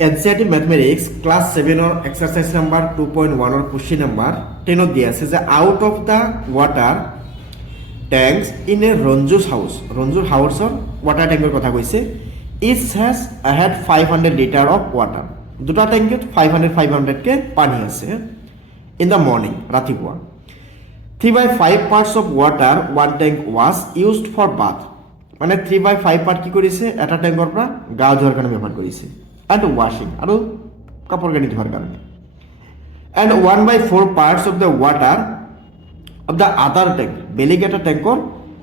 NCERT Mathematics class 7 or exercise number 2.1 or question number 10 দিয়া আছে যে out of the water tanks in a Ranju's house or water tanker কথা কৈছে each has had 500 liter of water দুটা ট্যাঙ্কত 500 কে পানী আছে in the morning ৰাতিপুৱা 3/5 parts of water one tank was used for bath মানে 3/5 পাৰ্ট কি কৰিছে এটা ট্যাঙ্কৰ পৰা গা ধোৱাৰ কাৰণে ব্যৱহাৰ কৰিছে and washing আৰু কাপোৰ কানি ধোৱাৰ কাৰণে and 1/4 parts of the water of the other tank বেলেগ এটা ট্যাঙ্কৰ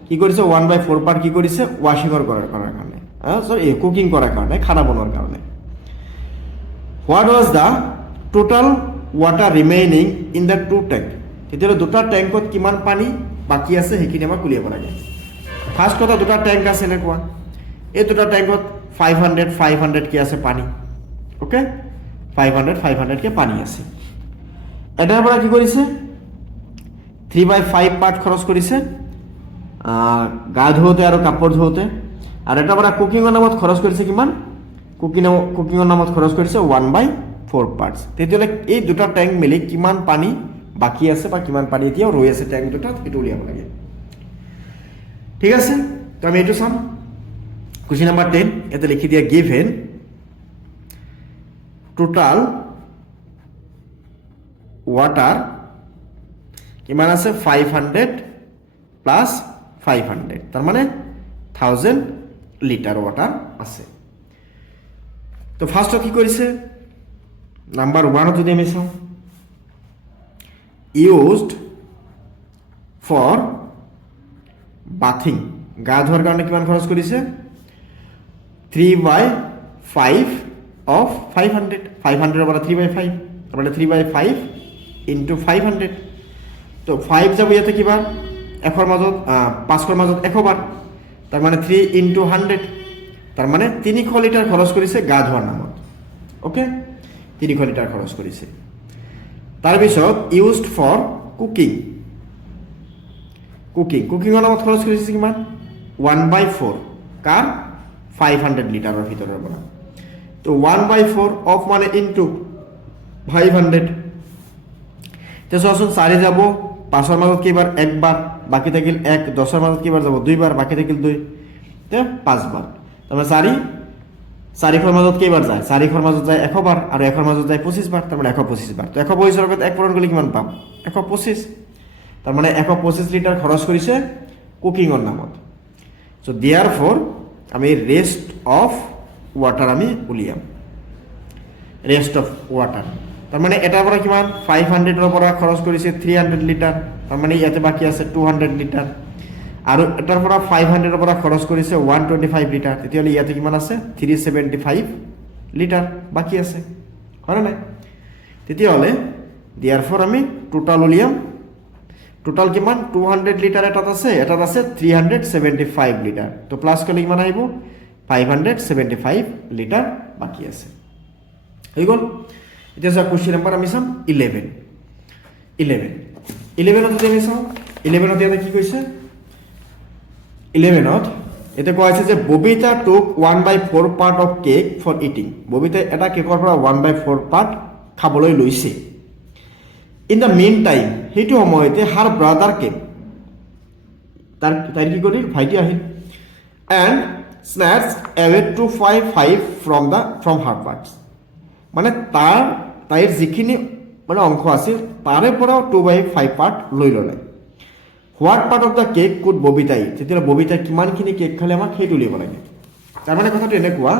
কি কৰিছে 1/4 পাৰ্ট কি কৰিছে ওয়াশিংৰ কৰাৰ কাৰণে সৰি কুকিং কৰাৰ কাৰণে খানা বনোৱাৰ কাৰণে what was the total water remaining in the two tank তেতিয়া দুটা ট্যাঙ্কত কিমান পানী বাকি আছে হেকিনে আমাৰ কুলিয়াব লাগে ফাৰ্স্ট কথা দুটা ট্যাঙ্ক আছে এনেকুৱা এই দুটা ট্যাঙ্কত 500 কি আছে পানী ওকে 500 কে পানী আছে এটাৰ পৰা কি কৰিছে 3/5 পাৰ্ট খৰচ কৰিছে গা ধোতে আৰু কাপোৰ ধোতে আৰু এটাৰ পৰা কুকিংৰ নামত খৰচ কৰিছে কিমান কুকিংৰ নামত খৰচ কৰিছে 1/4 পাৰ্টস তেতিয়ালে এই দুটা ট্যাঙ্ক মিলি কিমান পানী বাকি আছে বা কিমান পানী এতিয়াও ৰৈ আছে ট্যাঙ্ক দুটাত এটো উলিয়াব লাগে ঠিক আছে তো আমি এটো চাম কোশ্চেন নাম্বার 10 এতে লিখি দিয়া গিভেন টোটাল ওয়াটার কিমান আছে 500 প্লাস 500 তার মানে 1000 লিটার ওয়াটার আছে তো ফার্স্ট কি করেছে নাম্বার 1 যদি আমি চাও ইউজড ফর বাথিং গা ধোৱাৰ কাৰণে কিমান খৰচ কৰিছে 3/5 of 500 পৰা 3/5 মানে 3/5 into 500 তো 5 যাব ইয়াতে কিমান একৰ মাজত 5ৰ মাজত 100 বাৰ তাৰ মানে 3 into 100 তাৰ মানে 300 লিটাৰ খৰচ কৰিছে গা ধোৱাৰ নামত ওকে 300 লিটাৰ খৰচ কৰিছে তাৰ পিছত ইউজড ফৰ কুকিংৰ নামত খৰচ কৰিছে কিমান 1/4 কাৰ 500 লিটাৰৰ ভিতৰৰ পৰা তো 1/4 অফ মানে ইনটু 500 তে চোৱাচোন 4 যাব 5ৰ মাজত কেইবাৰ একবাৰ বাকি থাকিল 1 10ৰ মাজত কেইবাৰ যাব দুইবাৰ বাকি থাকিল 2 তে 5 বাৰ তাৰমানে 4ৰ মাজত কেইবাৰ যায় 4ৰ মাজত যায় 100 বাৰ আৰু 1ৰ মাজত যায় 25 বাৰ তাৰমানে 125 বাৰ তো 125ৰ লগত 1 পূৰণ কৰিলে কিমান পাম 125 তার মানে 125 লিটার খরচ করেছে কুকিংর নামত সো দেয়ারফর আমি রেস্ট অফ ওয়াটার আমি উলিয়াম রেস্ট অফ ওয়াটার তার মানে এটার পৰা কিমান 500 এৰ পৰা খৰচ কৰেছে 300 লিটাৰ তাৰ মানে ইয়াতে বাকি আছে 200 লিটাৰ আৰ এটাৰ পৰা 500 এৰ পৰা খরচ করেছে 125 লিটার তেতিয়ালে ইয়াতে কিমান আছে 375 লিটার বাকি আছে হয় না তেতিয়ালে দেয়ারফর আমি টোটাল উলিয়াম টোটাল কিমান 200 লিটার এটাত আছে 375 লিটার তো প্লাস করলে কিমান আহিব 575 লিটার বাকি আছে হৈ গল এটা যা কোশ্চেন নাম্বার আমি চাম 11 ত আমি চাও 11 ত এটা কি কৈছে 11 ত এটা কোৱা আছে যে Babita took 1/4 part of cake for eating Babita এটা কেকৰ পৰা 1/4 পার্ট খাবলৈ লৈছে in the meantime হেতু সময়তে হার ব্রাদার কেম তার কি করি ভাইটি আহিল and snatched away 2/5 from her parts মানে তাইৰ যিখিনি মানে অংশ আছিল তাৰে পৰা 2/5 পাৰ্ট লৈ ললে what part of the cake could ববিতাই তেতিয়া ববিতাই কিমানখিনি কেক খালে আমাক সেইটো উলিয়াব লাগে তাৰ মানে কথাটো এনেকুৱা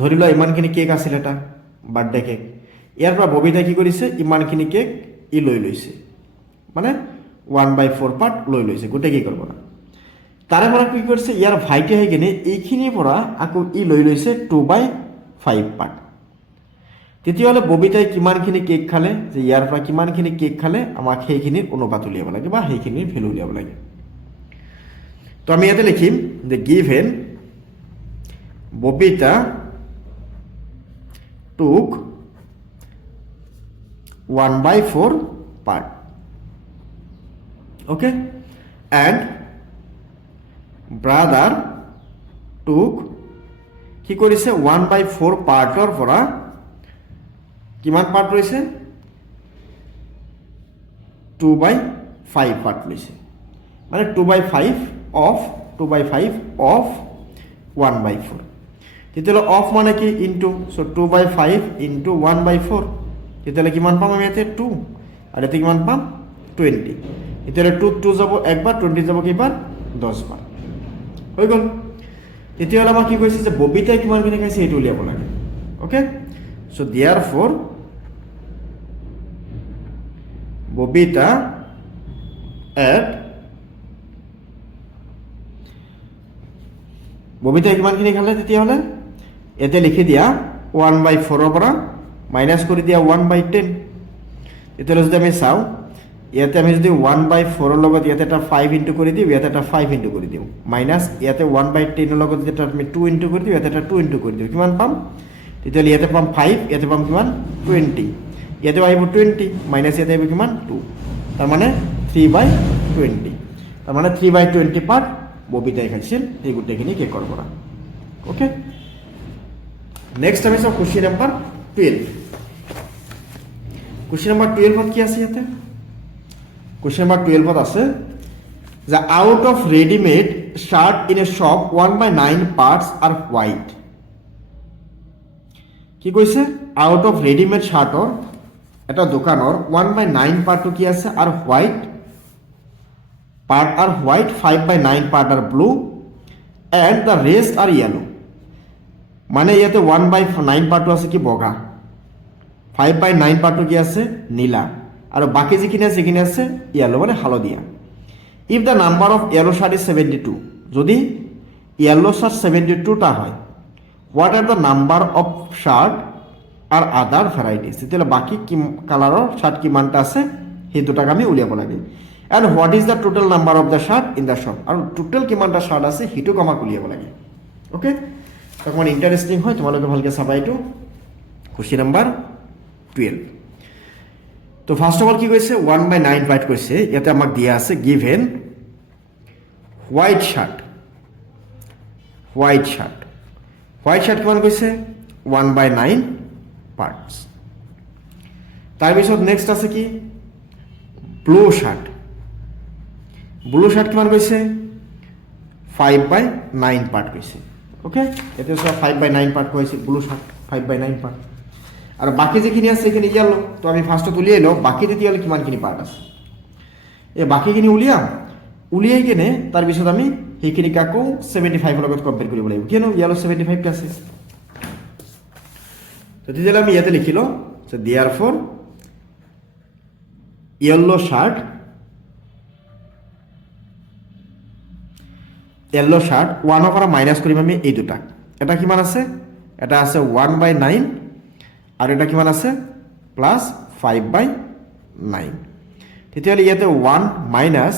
ধৰি লোৱা ইমানখিনি কেক আছিল এটা বাৰ্থডে কেক ইয়াৰ পৰা ববিতাই কি কৰিছে ইমানখিনি কেক ই লৈ লৈছে মানে 1/4 পাৰ্ট লৈ লৈছে গোটেই কেকৰ পৰা তাৰে পৰা কি কৰিছে ইয়াৰ ভাইটি আহি কিনে এইখিনিৰ পৰা আকৌ ই লৈ লৈছে 2/5 পাৰ্ট তেতিয়াহ'লে ববিতাই কিমানখিনি কেক খালে যে ইয়াৰ পৰা কিমানখিনি কেক খালে আমাক সেইখিনিৰ অনুপাত উলিয়াব লাগে বা সেইখিনিৰ ভ্যালু উলিয়াব লাগে তো আমি ইয়াতে লিখিম যে given Babita took 1/4 part okay and brother took কি কৰিছে 1/4 পাৰ্টৰ পৰা কিমান পাৰ্ট লৈছে 2/5 পাৰ্ট লৈছে মানে 2/5 অফ 1/4 তেতিয়াহ'লে অফ মানে কি ইনটু সো 2/5 ইনটু 1/4 তেতিয়াহ'লে কিমান পাম আমি ইয়াতে 2 আৰু ইয়াতে কিমান পাম 20 তেতিয়াহ'লে 2 যাব একবাৰ 20 যাব কিমান 10 বাৰ হৈ গ'ল তেতিয়াহ'লে আমাক কি কৈছে যে ববিতাই কিমানখিনি খাইছে এইটো উলিয়াব লাগে ওকে সো দেয়াৰফৰ ববিতা এট ববিতাই কিমানখিনি খালে তেতিয়াহ'লে ইয়াতে লিখি দিয়া 1/4 পৰা মাইনাছ কৰি দিয়া 1/10 তেতিয়াহ'লে যদি আমি চাওঁ ইয়াতে আমি যদি 1/4 লগত ইয়াতে এটা 5 ইনটু কৰি দিওঁ ইয়াতে এটা 5 ইনটু কৰি দিওঁ মাইনাছ ইয়াতে 1/10 লগত যদি আমি 2 ইনটু কৰি দিওঁ ইয়াতে এটা 2 ইনটু কৰি দিওঁ কিমান পাম তেতিয়াহ'লে ইয়াতে পাম 5 ইয়াতে পাম কিমান 20 ইয়াতে আহিব 20 মাইনাছ ইয়াতে আহিব কিমান 2 তাৰ মানে 3/20 তাৰ মানে 3/20 পাৰ্ট ববিতাই খাইছিল এই গোটেইখিনি কেকৰ পৰা ওকে নেক্সট আমি চাওঁ কুৱেশ্যন নম্বৰ 12 কুৱেশ্যন নম্বৰ 12 কি আছে ইয়াতে Question number 12 আছে the out of ready-made shirt in a shop 1/9 parts are white কি কৈছে out of ready-made shirt এটা দোকানৰ 1/9 পাৰ্টটো কি আছে আৰু হোৱাইট পাৰ্ট আর হোয়াইট 5/9 পার্ট আর blue and the rest are yellow মানে ইয়াতে 1/9 পার্টটো আছে কি বগা 5/9 পার্টটো কি আছে নীলা আৰু বাকি যিখিনি আছে সেইখিনি আছে ইয়েলো মানে হালধীয়া if the number of yellow shirt is 72 যদি ইয়েলো শাৰ্ট 72 টা হয় what are the number of shirt R আদাৰ ভ্যাৰাইটিজ তেতিয়াহ'লে বাকি কি কালাৰৰ শাৰ্ট কিমানটা আছে সেই দুটাক আমি উলিয়াব লাগে and what is the total number of the shirt in the shop আৰু টোটাল কিমানটা শাৰ্ট আছে হিটোক আমাক উলিয়াব লাগে ওকে তখন ইন্টারেস্টিং হয় তোমালোকে ভালকে চাবা এইটো কোশ্চেন নাম্বার 12 তো ফার্স্ট অফ অল কি কৈছে 1/9 পার্ট কৈছে ইয়াতে আমাক দিয়া আছে গিভেন হোয়াইট শার্ট কিমান কৈছে 1/9 পার্টস তাৰপিছত নেক্সট আছে কি ব্লু শার্ট কিমান কৈছে 5/9 পার্ট কৈছে ওকে এটা সব 5/9 পার্ট কৈছে ব্লু শার্ট 5/9 পার্ট আর বাকি যেখিনি আছে সেখিনি ইয়েলো তো আমি ফার্স্টত উলিয়াই লওঁ বাকি তেতিয়াহ'লে কিমানখিনি পার্ট আছে এই বাকিখিনি উলিয়াই কিনে তাৰপিছত আমি সেইখিনিক আকৌ 75 লগত কম্পেয়াৰ কৰিব লাগিব কিয়নো ইয়েলো 75 আছে তো তেতিয়াহ'লে আমি ইয়াতে লিখি লওঁ সো দেয়াৰফৰ ইয়েলো শাৰ্ট 1 পৰা মাইনাস কৰিম আমি এই দুটা এটা কিমান আছে এটা আছে 1/9 আৰু এটা কিমান আছে প্লাস 5/9 তেতিয়াহ'লে ইয়াতে 1 মাইনাস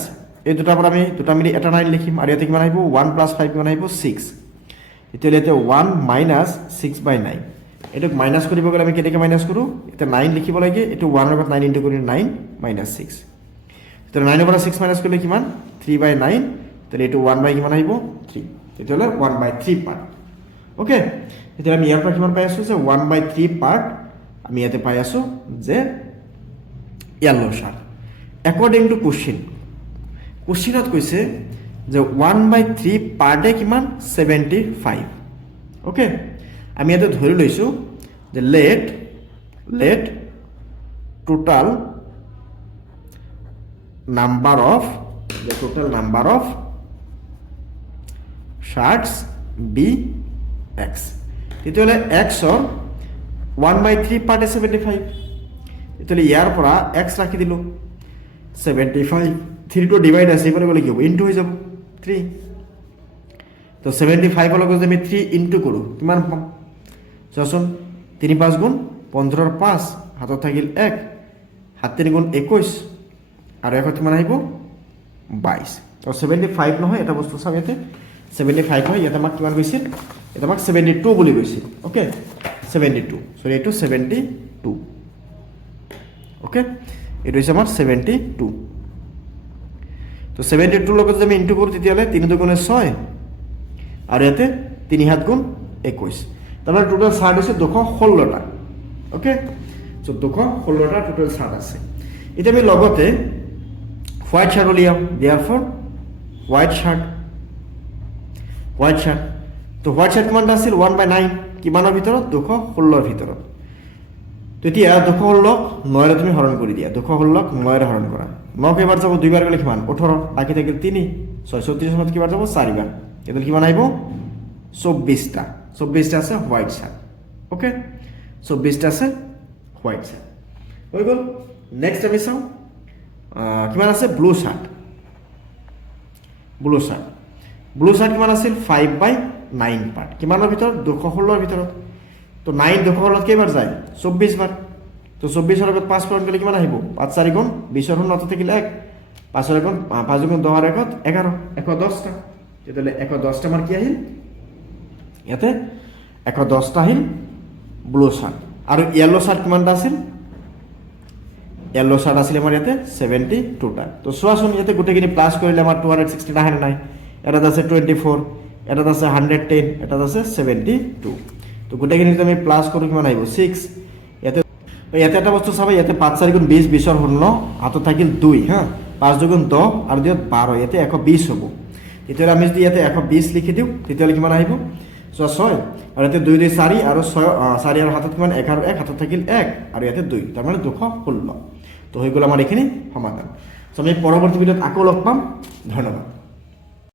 এই দুটা পৰা আমি দুটা মিলি এটা 9 লিখিম আৰু ইয়াতে কিমান আহিব 1 + 5 কিমান আহিব 6 তেতিয়াহ'লে ইয়াতে 1 মাইনাস 6/9 এটোক মাইনাস কৰিব গ'লে আমি কেনেকৈ মাইনাস কৰোঁ এটা 9 লিখিব লাগে এটো 1 ৰ লগত 9 ইনটু কৰি 9 মাইনাস 6 তেতিয়াহ'লে 9 ৰ পৰা 6 মাইনাস কৰিলে কিমান 3/9 তাহলে এটো 1 বাই কিমান আহিব 3 তেতিয়াহ'লে 1/3 পার্ট ওকে তেতিয়া আমি ইয়াৰ পৰা কিমান পাই আছো যে 1/3 পার্ট আমি ইয়াতে পাই আছো যে ইয়েলো শার্ট অ্যাকর্ডিং টু কোশ্চেনত কৈছে যে 1/3 পার্টে কিমান 75 ওকে আমি ইয়াতে ধৰি লৈছো যে let total number of shirts be x তেতিয়াহ'লে এক্সৰ 1/3 পাৰ্টে 75 তেতিয়াহ'লে ইয়াৰ পৰা এক্স ৰাখি দিলোঁ 75 3 ডিভাইড আছে এইফালে গ'লে কি হ'ব ইনটু হৈ যাব 3 তো 75 লগত যদি আমি 3 ইনটু কৰোঁ কিমান পাম চোৱাচোন 3 5 গুণ 15 5 হাতত থাকিল 1 7 3 গুণ 21 আৰু এখন কিমান আহিব 22 তো 75 নহয় এটা বস্তু চাম ইয়াতে 75 হয় ইয়াতে আমাক কিমান গৈছিল এটা আমাক 72 বুলি গৈছিল ওকে 72 সরি এটো 72 ওকে এটো হৈছে আমাৰ 72 তো 72 লগত যদি আমি ইনটু কৰো তেতিয়াহ'লে 3 দুগুণে 6 আৰু ইয়াতে 3 7 গুণ 21 তাৰমানে টোটেল চাৰ্ট হৈছে 216টা ওকে সো 216টা টোটেল চাৰ্ট আছে এতিয়া আমি লগতে হোৱাইট চাৰ্ট উলিয়াম therefore হোৱাইট চাৰ্ট তো হোৱাইট চাৰ্ট কিমানটা আছিল 1/9 কিমানৰ ভিতৰত 216ৰ ভিতৰত তো এতিয়া 216 9 ৰে তুমি হৰণ কৰি দিয়া 216 9 ৰে হৰণ কৰা 9 কেইবাৰ যাব দুইবাৰ গলে কিমান 18 বাকি থাকিল 3 636 ত কিবাৰ যাব 4 বাৰ এটো কিমান আহিব 24টা আছে হোৱাইট চাৰ্ট ওকে 24টা আছে হোৱাইট চাৰ্ট হৈ গল নেক্সট আমি চাও কিমান আছে ব্লু চাৰ্ট কিমান আছিল 5/9 পাৰ্ট কিমানৰ ভিতৰত 216ৰ ভিতৰত তো 9 216 কেইবাৰ যায় 24 বাৰ তো 24 ৰ লগত 5 পূৰণ কৰিলে কিমান আহিব 5 4 গুণ 20 ৰ 9 থাকিল 1 5 ৰ গুণ 5 গুণ 10 ৰ 1 110টা তেতিয়ালে 110টা মাৰ কি আহিল ইয়াতে 110টা আহিল ব্লু চাৰ্ট আৰু ইয়েলো চাৰ্ট কিমানটা আছিল ইয়েলো চাৰ্ট আছিল আমাৰ ইয়াতে 72টা তো চোৱাচোন ইয়াতে গোটেইখিনি প্লাস কৰিলে আমাৰ 216 আহে নাই এটাত আছে 24 এটাত আছে 110 এটাত আছে 72 তো গোটেইখিনি যদি আমি প্লাস কৰো কিমান আহিব 6 ইয়াতে এটা বস্তু চাবা ইয়াতে 5 4 গুণ 20 20 ৰ 16 হাতত থাকিল 2 হা 5 2 গুণ 10 আৰু 12 ইয়াতে 120 হ'ব তেতিয়ালে আমি যদি ইয়াতে 120 লিখি দিও তেতিয়ালে কিমান আহিব সো 6 আৰু ইয়াতে 2 2 4 আৰু 6 4 আৰু হাতত কিমান 1 আৰু 1 হাতত থাকিল 1 আৰু ইয়াতে 2 তাৰ মানে 216 তো হৈ গল আমাৰ এখিনি সমাধান সো আমি পৰৱৰ্তী ভিডিঅ'ত আকৌ লগ পাম ধন্যবাদ